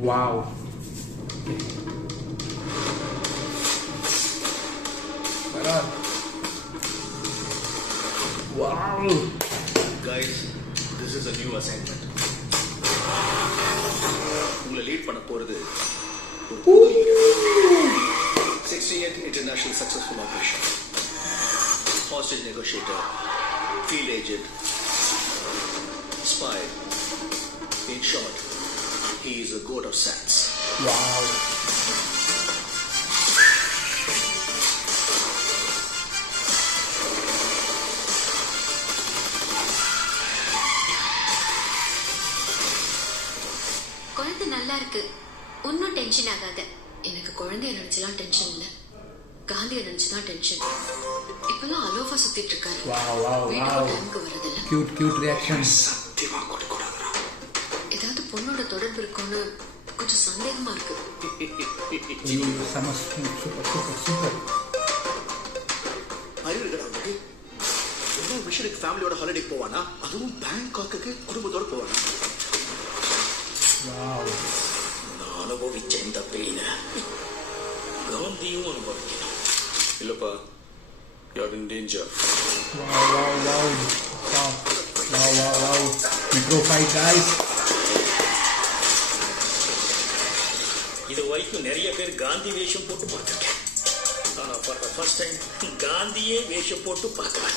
Wow. Wow. Guys, this is a new assignment. உங்களை lead பண்ண போறது 68th International Successful Operation. Hostage negotiator, field agent, spy. In short, he is a god of science. Wow. குழந்தை நல்லா இருக்கு, ஒன்னும் tension ஆகாத. எனக்கு குழந்தைய நினைச்சலாம் டென்ஷன் இல்ல, காந்தியை நினைச்சுதான் டென்ஷன். இப்பெல்லாம் அலோஃபா சுத்திட்டு இருக்காரு. டைமுக்கு வரதில்ல. Cute reactions. ஏதாவது பொண்ணோட தொடர்பு இருக்கும்னு கொஞ்சம் சந்தேகமா இருக்கு. Super. அறிவுடா உனக்கு. எல்லா விஷயத்துக்கு ஃபேமிலியோட ஹாலிடே போவானா, அதுவும் பேங்காக்கு குடும்பத்தோட போவானா? Wow. நான் அனுபவிச்ச இந்த பெயின காந்தியும் அனுபவிக்கணும். இல்லப்பா, you're in danger. Wow. Metro fight, guys. இது வரைக்கும் நிறைய பேர் காந்தி வேஷம் போட்டு பார்த்திருக்கேன். ஆனா for the first time காந்தியே வேஷம் போட்டு பார்க்கலாம்.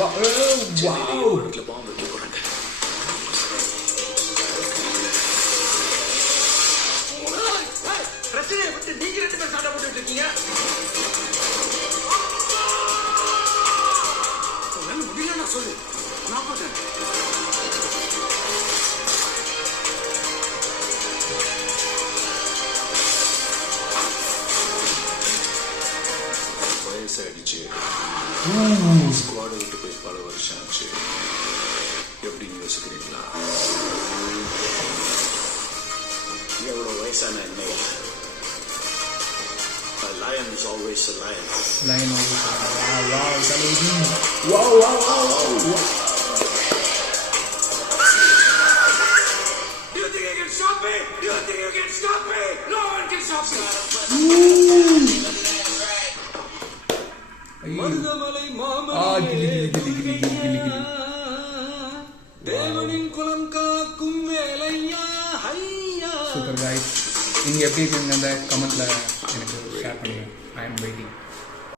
Wow. பாம்பு வைக்க போறாங்க. பிரச்சனையை விட்டு நீங்க ரெண்டு பேர் சண்டை போட்டுட்டு இருக்கீங்க. முடியல சொல்லு, நான் போட்டேன். வயசாயிடுச்சு, ஸ்குவாட் விட்டு போய் பல வருஷம் ஆச்சு. எப்படின்னு யோசிக்கிறீங்களா? எவ்வளவு வயசான என்னையா? A lion is always a lion. Lion always. Wow. You think you can stop me? You think you can stop me? No one can stop me. Marudhamalai மாமலை தேவனின் குலம் காக்கும் வேலையா ஹையா. Super guys. நீங்க எப்படி இருக்கீங்க அந்த கமெண்ட்ல எனக்கு ஷேர் பண்ணுங்க. I am waiting.